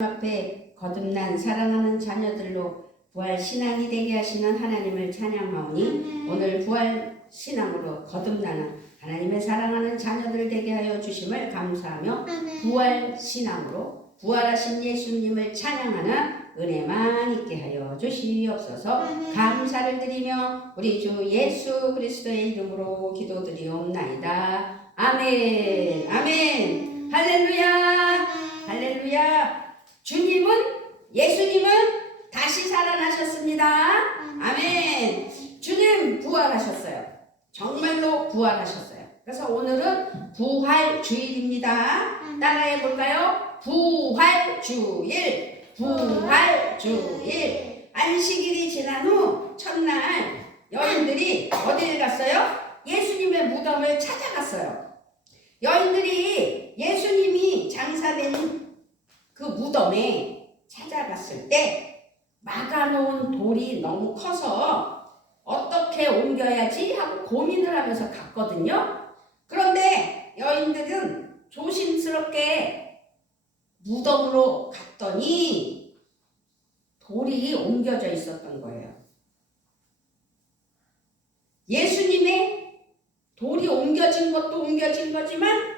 앞에 거듭난 사랑하는 자녀들로 부활 신앙이 되게 하시는 하나님을 찬양하오니 오늘 부활 신앙으로 거듭나는 하나님의 사랑하는 자녀들 되게 하여 주심을 감사하며 부활 신앙으로 부활하신 예수님을 찬양하는 은혜만 있게 하여 주시옵소서. 감사를 드리며 우리 주 예수 그리스도의 이름으로 기도드리옵나이다. 아멘. 아멘. 할렐루야. 할렐루야. 예수님은 다시 살아나셨습니다. 아멘. 주님 부활하셨어요. 정말로 부활하셨어요. 그래서 오늘은 부활주일입니다. 따라해 볼까요? 부활주일. 부활주일. 안식일이 지난 후 첫날 여인들이 어디를 갔어요? 예수님의 무덤을 찾아갔어요. 여인들이 예수님이 장사된 그 무덤에 찾아갔을 때 막아놓은 돌이 너무 커서 어떻게 옮겨야지 하고 고민을 하면서 갔거든요. 그런데 여인들은 조심스럽게 무덤으로 갔더니 돌이 옮겨져 있었던 거예요. 예수님의 돌이 옮겨진 것도 옮겨진 거지만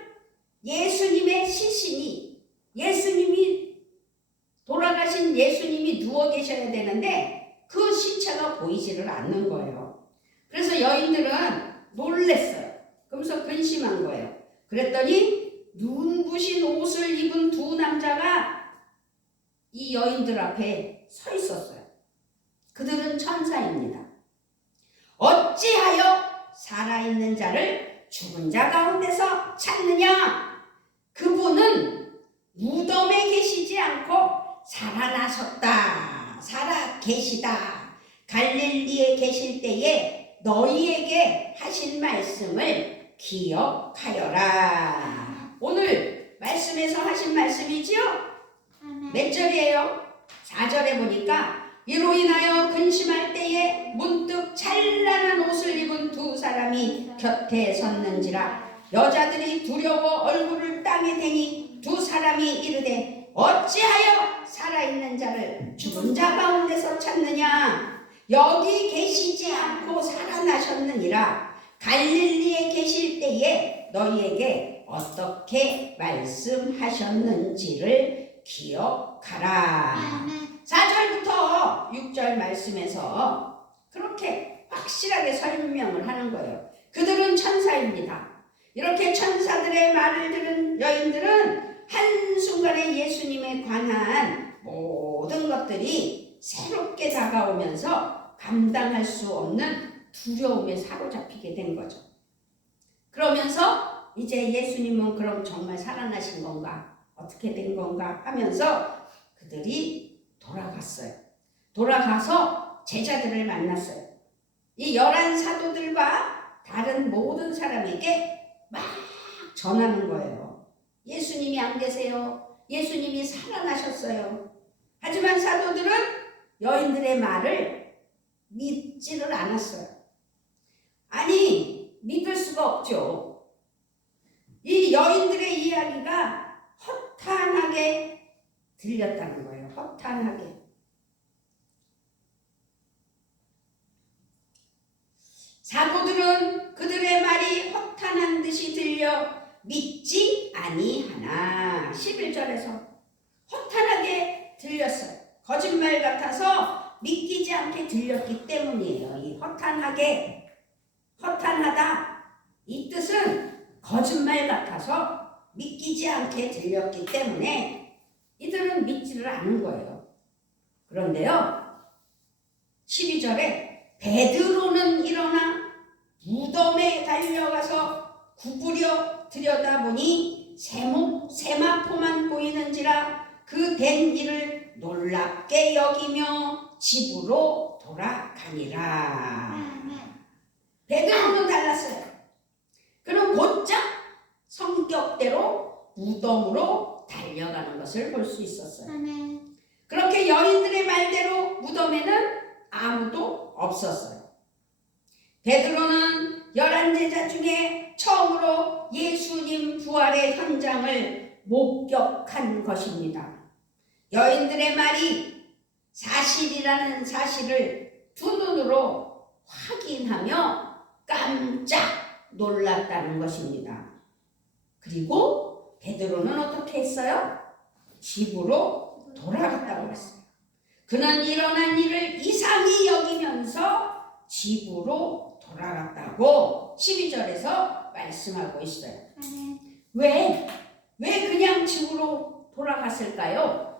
예수님의 시신이 예수님이 돌아가신 예수님이 누워 계셔야 되는데 그 시체가 보이지를 않는 거예요. 그래서 여인들은 놀랬어요. 그러면서 근심한 거예요. 그랬더니 눈부신 옷을 입은 두 남자가 이 여인들 앞에 서 있었어요. 그들은 천사입니다. 어찌하여 살아있는 자를 죽은 자 가운데서 찾느냐? 그분은 무덤에 계시지 않고 살아나셨다. 살아 계시다. 갈릴리에 계실 때에 너희에게 하신 말씀을 기억하여라. 오늘 말씀에서 하신 말씀이지요? 몇 절이에요? 4절에 보니까 이로 인하여 근심할 때에 문득 찬란한 옷을 입은 두 사람이 곁에 섰는지라. 여자들이 두려워 얼굴을 땅에 대니 두 사람이 이르되 어찌하여 살아있는 자를 죽은 자 가운데서 찾느냐? 여기 계시지 않고 살아나셨느니라. 갈릴리에 계실 때에 너희에게 어떻게 말씀하셨는지를 기억하라. 4절부터 6절 말씀에서 그렇게 확실하게 설명을 하는 거예요. 그들은 천사입니다. 이렇게 천사들의 말을 들은 여인들은 한순간에 예수님에 관한 모든 것들이 새롭게 다가오면서 감당할 수 없는 두려움에 사로잡히게 된 거죠. 그러면서 이제 예수님은 그럼 정말 살아나신 건가? 어떻게 된 건가? 하면서 그들이 돌아갔어요. 돌아가서 제자들을 만났어요. 이 11사도들과 다른 모든 사람에게 막 전하는 거예요. 예수님이 안 계세요. 예수님이 살아나셨어요. 하지만 사도들은 여인들의 말을 믿지를 않았어요. 아니, 믿을 수가 없죠. 이 여인들의 이야기가 허탄하게 들렸다는 거예요. 허탄하게. 사도들은 그들의 말이 허탄한 듯이 들려 믿지 아니하나. 11절에서 허탄하게 들렸어요. 거짓말 같아서 믿기지 않게 들렸기 때문이에요. 이 허탄하다. 이 뜻은 거짓말 같아서 믿기지 않게 들렸기 때문에 이들은 믿지를 않은 거예요. 그런데요, 12절에 베드로는 일어나 무덤에 달려가서 구부려 들여다보니 세마포만 보이는지라 그 된 일을 놀랍게 여기며 집으로 돌아가니라. 베드로는 달랐어요. 그는 곧장 성격대로 무덤으로 달려가는 것을 볼 수 있었어요. 그렇게 여인들의 말대로 무덤에는 아무도 없었어요. 베드로는 11제자 중에 처음으로 예수님 부활의 현장을 목격한 것입니다. 여인들의 말이 사실이라는 사실을 두 눈으로 확인하며 깜짝 놀랐다는 것입니다. 그리고 베드로는 어떻게 했어요? 집으로 돌아갔다고 했어요. 그는 일어난 일을 이상히 여기면서 집으로 돌아갔다고 12절에서 말씀하고 있어요. 왜 그냥 집으로 돌아갔을까요?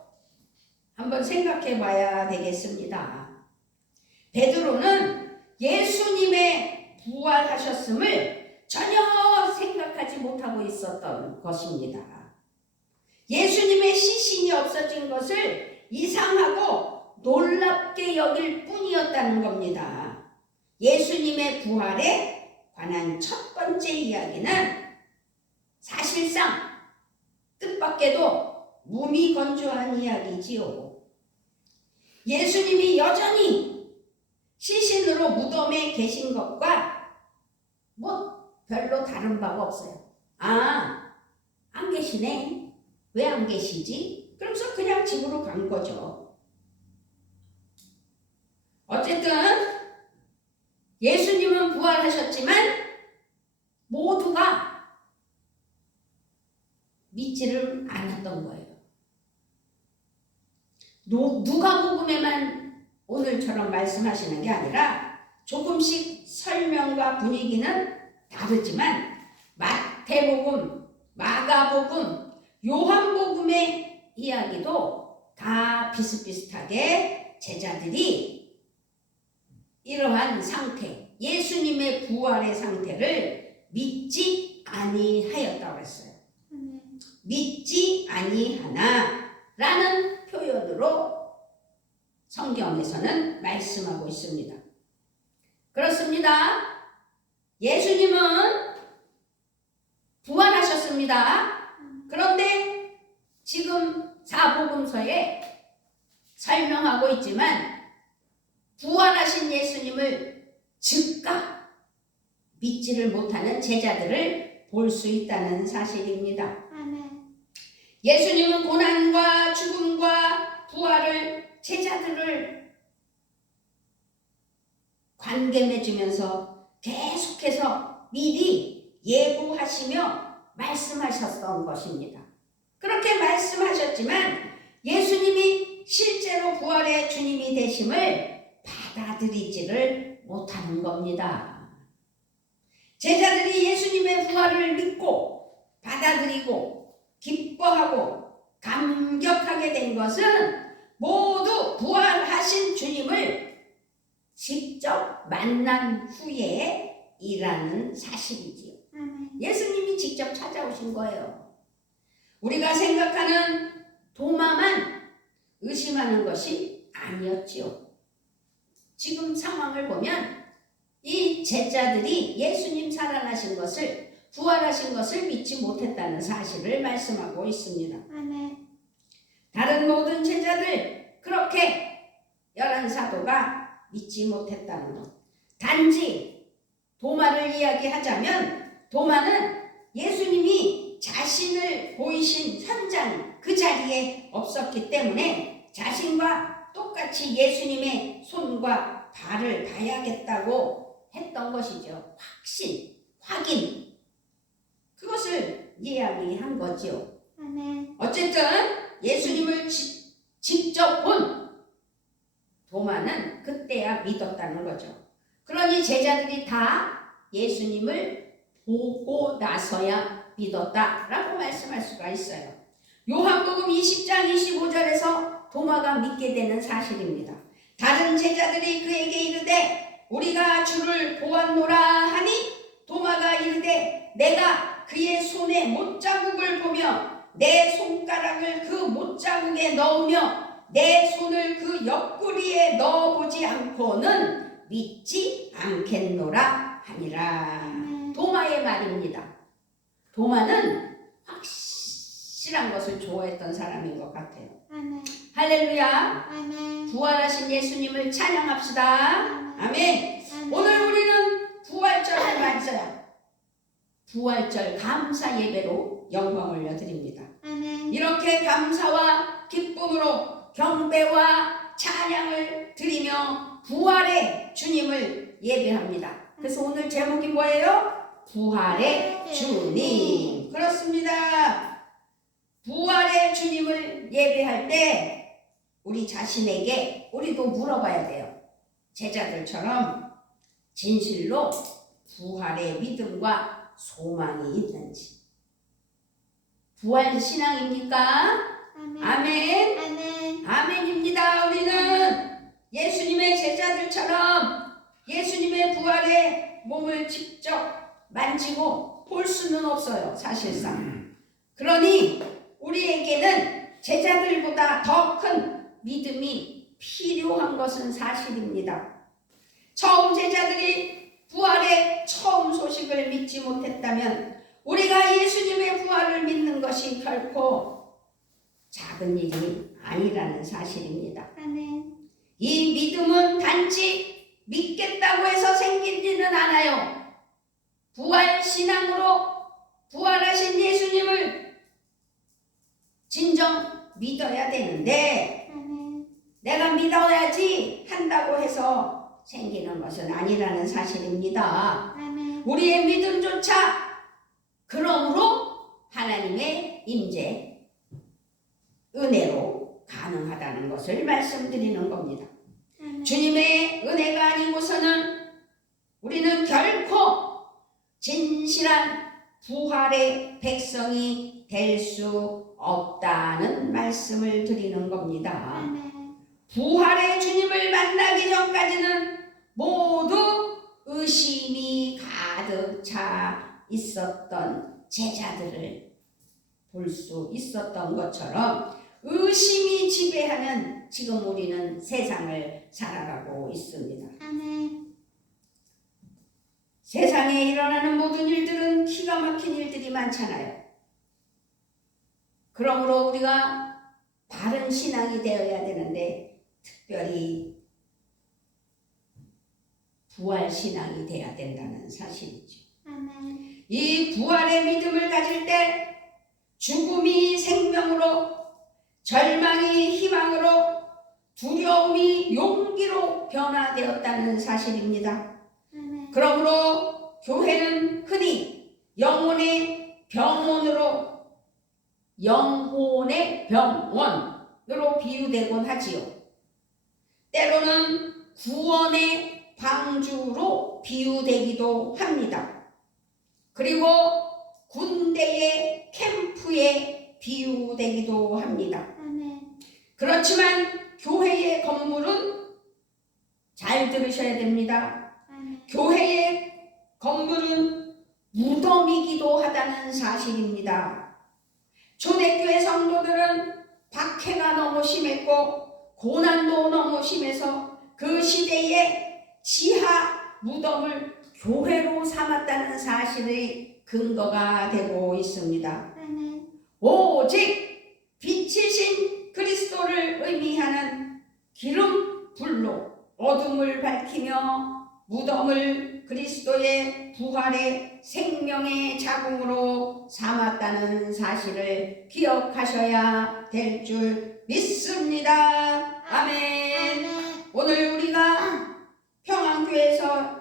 한번 생각해 봐야 되겠습니다. 베드로는 예수님의 부활하셨음을 전혀 생각하지 못하고 있었던 것입니다. 예수님의 시신이 없어진 것을 이상하고 놀랍게 여길 뿐이었다는 겁니다. 예수님의 부활에 관한 첫 번째 이야기는 사실상 뜻밖에도 무미건조한 이야기지요. 예수님이 여전히 시신으로 무덤에 계신 것과 별로 다른 바가 없어요. 안 계시네. 왜 안 계시지? 그러면서 그냥 집으로 간 거죠. 어쨌든 예수님은 부활하셨지만 모두가 믿지를 않았던 거예요. 누가복음에만 오늘처럼 말씀하시는 게 아니라 조금씩 설명과 분위기는 다르지만 마태복음, 마가복음, 요한복음의 이야기도 다 비슷비슷하게 제자들이 이러한 상태, 예수님의 부활의 상태를 믿지 아니하였다고 했어요. 믿지 아니하나 라는 표현으로 성경에서는 말씀하고 있습니다. 그렇습니다. 예수님은 부활하셨습니다. 그런데 지금 사복음서에 설명하고 있지만 부활하신 예수님을 즉각 믿지를 못하는 제자들을 볼 수 있다는 사실입니다. 예수님은 고난과 죽음과 부활을 제자들을 관계 맺으면서 계속해서 미리 예고하시며 말씀하셨던 것입니다. 그렇게 말씀하셨지만 예수님이 실제로 부활의 주님이 되심을 받아들이지를 못하는 겁니다. 제자들이 예수님의 부활을 믿고 받아들이고 기뻐하고 감격하게 된 것은 모두 부활하신 주님을 직접 만난 후에 일하는 사실이지요. 예수님이 직접 찾아오신 거예요. 우리가 생각하는 도마만 의심하는 것이 아니었지요. 지금 상황을 보면 이 제자들이 예수님 살아나신 것을 부활하신 것을 믿지 못했다는 사실을 말씀하고 있습니다. 다른 모든 제자들 그렇게 11사도가 믿지 못했다는 것. 단지 도마를 이야기하자면 도마는 예수님이 자신을 보이신 현장 그 자리에 없었기 때문에 자신과 똑같이 예수님의 손과 발을 봐야겠다고 했던 것이죠. 확인 그것을 이야기한 거죠. 어쨌든 예수님을 직접 본 도마는 그때야 믿었다는 거죠. 그러니 제자들이 다 예수님을 보고 나서야 믿었다라고 말씀할 수가 있어요. 요한복음 20장 25절에서 도마가 믿게 되는 사실입니다. 다른 제자들이 그에게 이르되 우리가 주를 보았노라 하니 도마가 이르되 내가 그의 손에 못자국을 보며 내 손가락을 그 못자국에 넣으며 내 손을 그 옆구리에 넣어보지 않고는 믿지 않겠노라 하니라. 도마의 말입니다. 도마는 확실한 것을 좋아했던 사람인 것 같아요. 할렐루야. 부활하신 예수님을 찬양합시다. 아멘. 오늘 우리는 부활절을 맞아요. 부활절 감사 예배로 영광 올려드립니다. 이렇게 감사와 기쁨으로 경배와 찬양을 드리며 부활의 주님을 예배합니다. 그래서 오늘 제목이 뭐예요? 부활의 주님. 그렇습니다. 부활의 주님을 예배할 때 우리 자신에게 우리도 물어봐야 돼요. 제자들처럼 진실로 부활의 믿음과 소망이 있는지. 부활 신앙입니까? 아멘. 아멘. 아멘입니다. 우리는 예수님의 제자들처럼 예수님의 부활의 몸을 직접 만지고 볼 수는 없어요. 사실상. 그러니 우리에게는 제자들보다 더 큰 믿음이 필요한 것은 사실입니다. 처음 제자들이 부활의 처음 소식을 믿지 못했다면 우리가 예수님의 부활을 믿는 것이 결코 작은 일이 아니라는 사실입니다. 아멘. 이 믿음은 단지 믿겠다고 해서 생기지는 않아요. 부활 신앙으로 부활하신 예수님을 진정 믿어야 되는데 내가 믿어야지 한다고 해서 생기는 것은 아니라는 사실입니다. 우리의 믿음조차 그러므로 하나님의 임재, 은혜로 가능하다는 것을 말씀드리는 겁니다. 주님의 은혜가 아니고서는 우리는 결코 진실한 부활의 백성이 될 수 없다는 말씀을 드리는 겁니다. 부활의 주님을 만나기 전까지는 모두 의심이 가득 차 있었던 제자들을 볼 수 있었던 것처럼 의심이 지배하는 지금 우리는 세상을 살아가고 있습니다. 세상에 일어나는 모든 일들은 기가 막힌 일들이 많잖아요. 그러므로 우리가 바른 신앙이 되어야 되는데 특별히 부활 신앙이 되어야 된다는 사실이죠. 이 부활의 믿음을 가질 때 죽음이 생명으로, 절망이 희망으로, 두려움이 용기로 변화되었다는 사실입니다. 그러므로 교회는 흔히 영혼의 병원으로 비유되곤 하지요. 때로는 구원의 방주로 비유되기도 합니다. 그리고 군대의 캠프에 비유되기도 합니다. 그렇지만 교회의 건물은 잘 들으셔야 됩니다. 교회의 건물은 무덤이기도 하다는 사실입니다. 초대교회 성도들은 박해가 너무 심했고 고난도 너무 심해서 그 시대에 지하 무덤을 교회로 삼았다는 사실의 근거가 되고 있습니다. 오직 빛이신 그리스도를 의미하는 기름 불로 어둠을 밝히며 무덤을 그리스도의 부활의 생명의 자궁으로 삼았다는 사실을 기억하셔야 될 줄 믿습니다. 아멘. 오늘 우리가 평안교회에서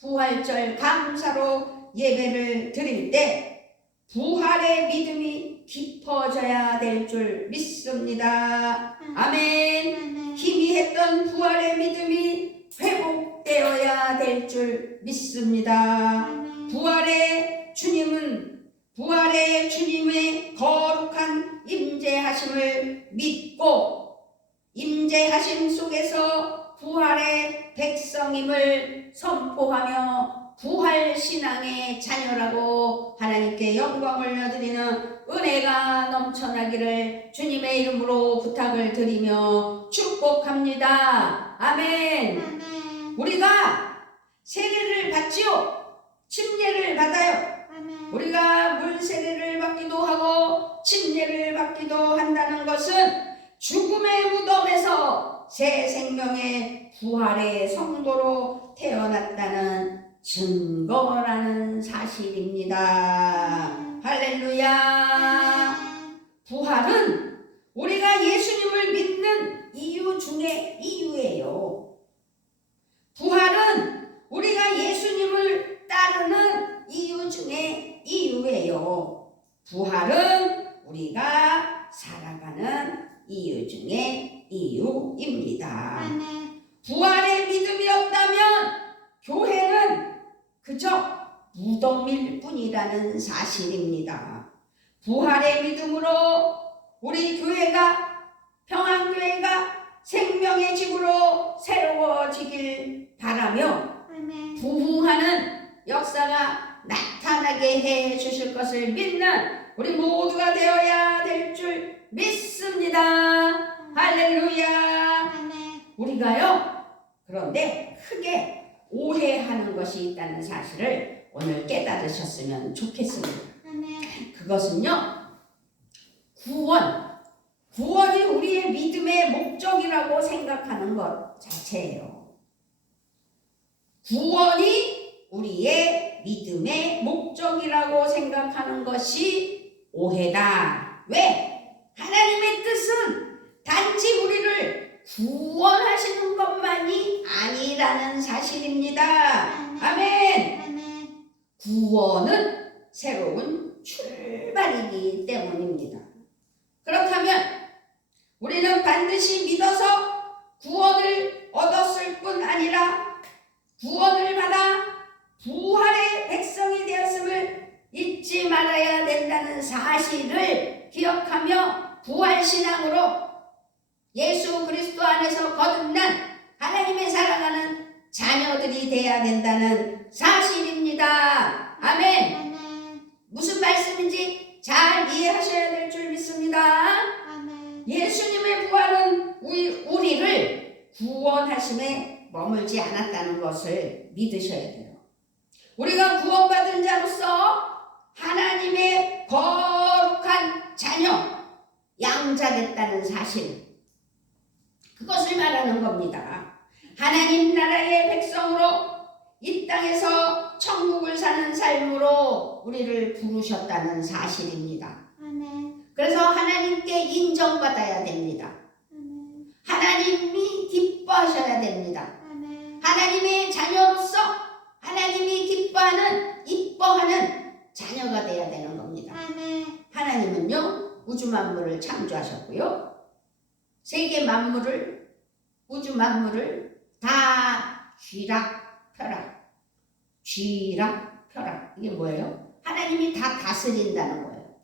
부활절 감사로 예배를 드릴 때 부활의 믿음이 깊어져야 될 줄 믿습니다. 아멘. 희미했던 부활의 믿음이 회복되어야 될 줄 믿습니다. 부활의 주님의 거룩한 임재하심을 믿고 임재하심 속에서 부활의 백성임을 선포하며 부활신앙의 자녀라고 하나님께 영광을 올려드리는 은혜가 넘쳐나기를 주님의 이름으로 부탁을 드리며 축복합니다. 아멘. 우리가 세례를 받지요. 침례를 받아요. 우리가 물 세례를 받기도 하고 침례를 받기도 한다는 것은 죽음의 무덤에서 새 생명의 부활의 성도로 태어났다는 증거라는 사실입니다. 할렐루야. 부활은 우리가 예수님을 믿는 이유 중에 이유예요. 부활은 우리가 예수님을 따르는 이유 중에 이유예요. 부활은 우리가 살아가는 이유 중에 이유입니다. 부활의 믿음이 없다면 교회는 그저 무덤일 뿐이라는 사실입니다. 부활의 믿음으로 우리 교회가 평안교회가 생명의 집으로 새로워지길 바라며 부흥하는 역사가 나타나게 해 주실 것을 믿는 우리 모두가 되어야 될 줄 믿습니다. 할렐루야. 우리가요, 그런데 크게 오해하는 것이 있다는 사실을 오늘 깨달으셨으면 좋겠습니다. 그것은요, 구원이 우리의 믿음의 목적이라고 생각하는 것 자체예요. 구원이 우리의 믿음의 목적이라고 생각하는 것이 오해다. 왜? 하나님의 뜻은 단지 우리를 구원하시는 것만이 아니라는 사실입니다. 아멘. 구원은 새로운 출발이기 때문입니다. 그렇다면 우리는 반드시 믿어서 구원을 얻었을 뿐 아니라 구원을 받아 부활의 백성이 되었음을 잊지 말아야 된다는 사실을 기억하며 부활신앙으로 예수 그리스도 안에서 거듭난 하나님의 사랑하는 자녀들이 되어야 된다는 사실입니다. 아멘. 무슨 말씀인지 잘 이해하셔야 될 줄 믿습니다. 예수님의 부활은 우리를 구원하심에 머물지 않았다는 것을 믿으셔야 돼요. 우리가 구원받은 자로서 하나님의 거룩한 자녀, 양자됐다는 사실, 그것을 말하는 겁니다. 하나님 나라의 백성으로 이 땅에서 천국을 사는 삶으로 우리를 부르셨다는 사실입니다. 그래서 하나님께 인정받아야 됩니다. 하나님이 기뻐하셔야 됩니다. 하나님의 자녀로서 하나님이 기뻐하는, 이뻐하는 자녀가 되어야 되는 겁니다. 하나님은요, 우주 만물을 창조하셨고요, 세계 만물을, 우주 만물을 다 쥐락펴락, 이게 뭐예요? 하나님이 다 다스린다는 거예요.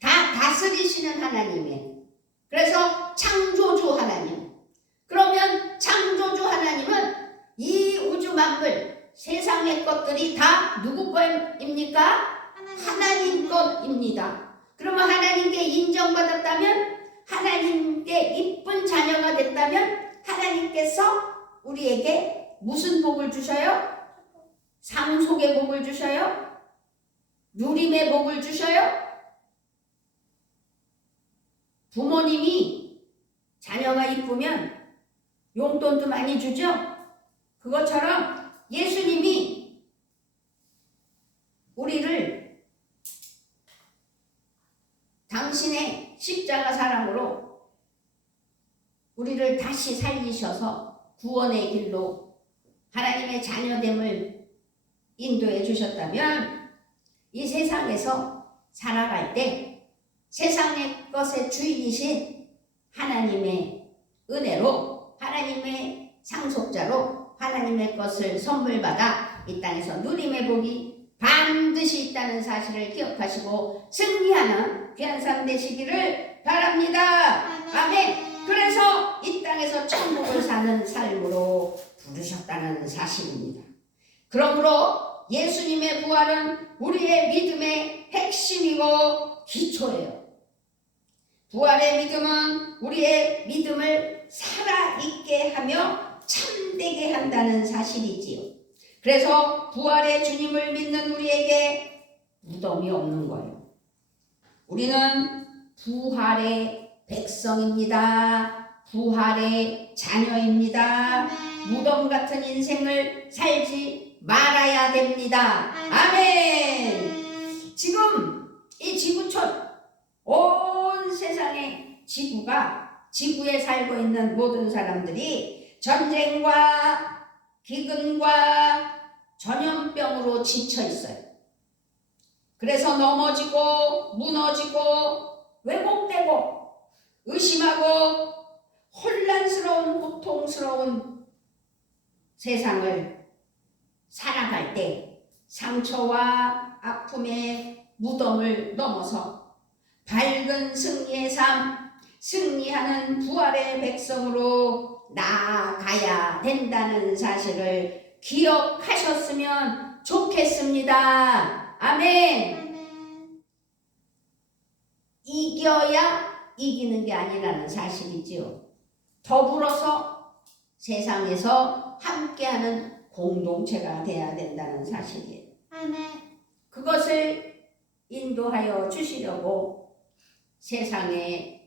다 다스리시는 하나님이에요. 그래서 창조주 하나님. 그러면 창조주 하나님은 이 우주 만물, 세상의 것들이 다 누구 것입니까? 하나님 것입니다. 그러면 하나님께 인정받았다면, 하나님께 이쁜 자녀가 됐다면 하나님께서 우리에게 무슨 복을 주셔요? 상속의 복을 주셔요? 누림의 복을 주셔요? 부모님이 자녀가 이쁘면 용돈도 많이 주죠? 그것처럼 예수님이 우리를 당신의 십자가 사랑으로 우리를 다시 살리셔서 구원의 길로 하나님의 자녀됨을 인도해 주셨다면 이 세상에서 살아갈 때 세상의 것의 주인이신 하나님의 은혜로, 하나님의 상속자로 하나님의 것을 선물받아 이 땅에서 누림의 복이 반드시 있다는 사실을 기억하시고 승리하는 귀한 삶 되시기를 바랍니다. 아멘. 그래서 이 땅에서 천국을 사는 삶으로 부르셨다는 사실입니다. 그러므로 예수님의 부활은 우리의 믿음의 핵심이고 기초예요. 부활의 믿음은 우리의 믿음을 살아있게 하며 참되게 한다는 사실이지요. 그래서 부활의 주님을 믿는 우리에게 무덤이 없는 거예요. 우리는 부활의 백성입니다. 부활의 자녀입니다. 무덤 같은 인생을 살지 말아야 됩니다. 아멘. 지금 이 지구촌 온 세상에 지구에 살고 있는 모든 사람들이 전쟁과 기근과 전염병으로 지쳐 있어요. 그래서 넘어지고 무너지고 왜곡되고 의심하고 혼란스러운 고통스러운 세상을 살아갈 때 상처와 아픔의 무덤을 넘어서 밝은 승리의 삶, 승리하는 부활의 백성으로 나아가야 된다는 사실을 기억하셨으면 좋겠습니다. 아멘. 이겨야 이기는 게 아니라는 사실이지요. 더불어서 세상에서 함께하는 공동체가 돼야 된다는 사실이에요. 아멘. 그것을 인도하여 주시려고 세상에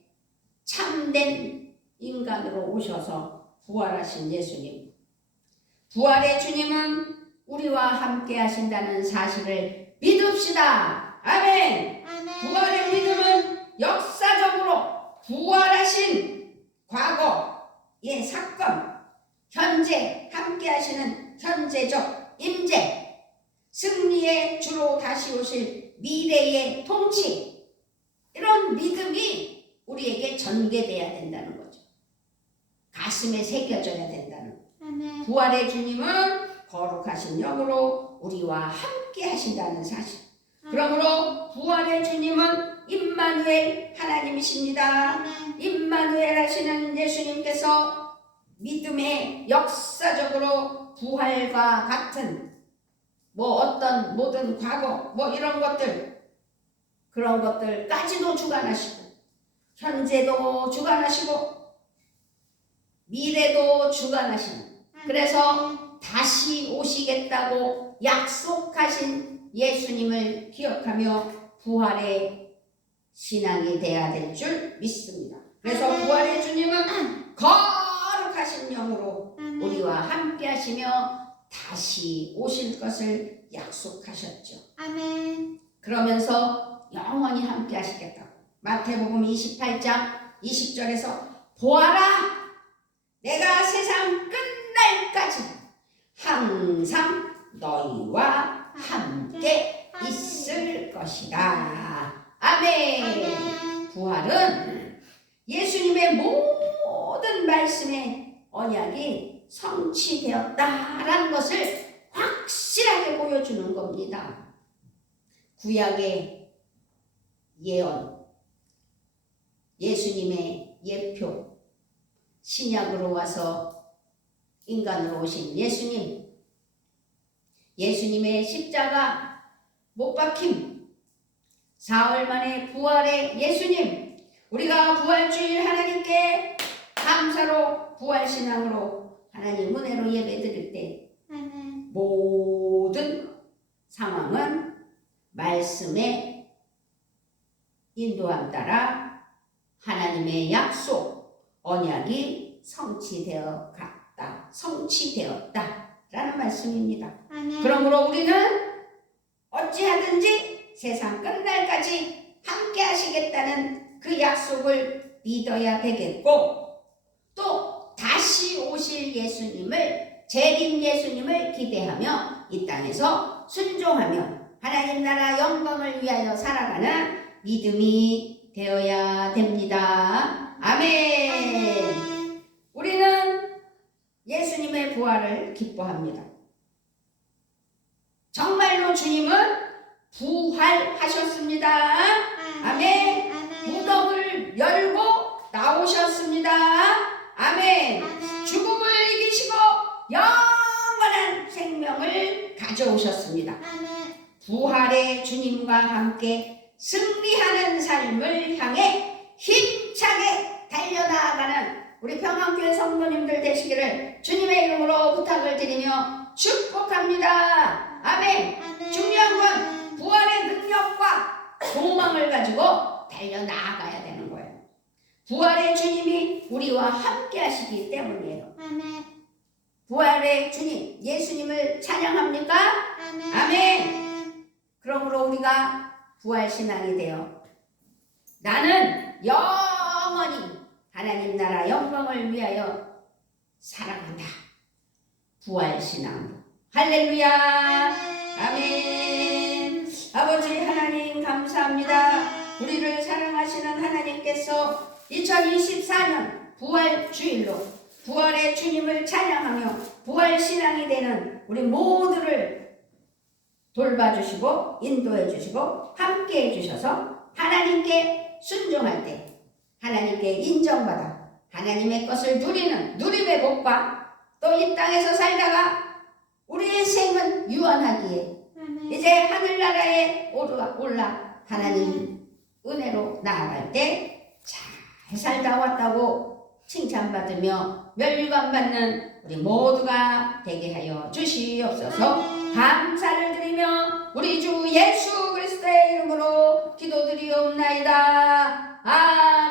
참된 인간으로 오셔서 부활하신 예수님. 부활의 주님은 우리와 함께 하신다는 사실을 믿읍시다. 아멘. 아멘. 부활의 믿음은 역사적으로 부활하신 과거의 사건, 현재 함께 하시는 현재적 임재, 승리의 주로 다시 오실 미래의 통치, 이런 믿음이 우리에게 전개돼야 된다는 거죠. 가슴에 새겨져야 된다는 거죠. 아멘. 부활의 주님은 거룩하신 영으로 우리와 함께 하신다는 사실. 그러므로 부활의 주님은 임마누엘 하나님이십니다. 임마누엘 하시는 예수님께서 믿음의 역사적으로 부활과 같은 어떤 모든 과거 이런 것들, 그런 것들까지도 주관하시고 현재도 주관하시고 미래도 주관하시는, 그래서 다시 오시겠다고 약속하신 예수님을 기억하며 부활의 신앙이 돼야 될 줄 믿습니다. 그래서 부활의 주님은 거룩하신 영으로 우리와 함께 하시며 다시 오실 것을 약속하셨죠. 아멘. 그러면서 영원히 함께 하시겠다고 마태복음 28장 20절에서 보아라, 내가 세상 끝날까지 항상 너희와 함께 있을 것이다. 아멘. 아멘. 부활은 예수님의 모든 말씀의 언약이 성취되었다라는 것을 확실하게 보여주는 겁니다. 구약의 예언, 예수님의 예표, 신약으로 와서 인간으로 오신 예수님, 예수님의 십자가 못 박힘, 사흘 만에 부활의 예수님, 우리가 부활주일 하나님께 감사로 부활신앙으로 하나님 은혜로 예배드릴 때 모든 상황은 말씀의 인도함 따라 하나님의 약속, 언약이 성취되었다라는 말씀입니다. 아멘. 그러므로 우리는 어찌하든지 세상 끝날까지 함께 하시겠다는 그 약속을 믿어야 되겠고, 또 다시 오실 예수님을, 재림 예수님을 기대하며 이 땅에서 순종하며 하나님 나라 영광을 위하여 살아가는 믿음이 되어야 됩니다. 아멘. 우리는 예수님의 부활을 기뻐합니다. 정말로 주님은 부활하셨습니다. 아멘. 무덤을 열고 나오셨습니다. 아멘. 죽음을 이기시고 영원한 생명을 가져오셨습니다. 부활의 주님과 함께 승리하는 삶을 향해 힘차게 달려나가는 우리 평안교회 성도님들 되시기를 주님의 이름으로 부탁을 드리며 축복합니다. 아멘. 아멘. 중요한 건 부활의 능력과 소망을 가지고 달려나가야 되는 거예요. 부활의 주님이 우리와 함께 하시기 때문이에요. 아멘. 부활의 주님, 예수님을 찬양합니까? 아멘. 아멘. 그러므로 우리가 부활신앙이 되어 나는 영원히 영원히 하나님 나라 영광을 위하여 살아간다. 부활신앙. 할렐루야. 아멘. 아버지 하나님 감사합니다. 우리를 사랑하시는 하나님께서 2024년 부활주일로 부활의 주님을 찬양하며 부활신앙이 되는 우리 모두를 돌봐주시고 인도해주시고 함께해 주셔서 하나님께 순종할 때 하나님께 인정받아 하나님의 것을 누리는 누림의 복과 또 이 땅에서 살다가 우리의 생은 유한하기에 이제 하늘나라에 올라 하나님 은혜로 나아갈 때 잘 살다 왔다고 칭찬받으며 멸류관 받는 우리 모두가 되게 하여 주시옵소서. 감사를 드리며 우리 주 예수 그리스도의 이름으로 기도드리옵나이다. 아멘.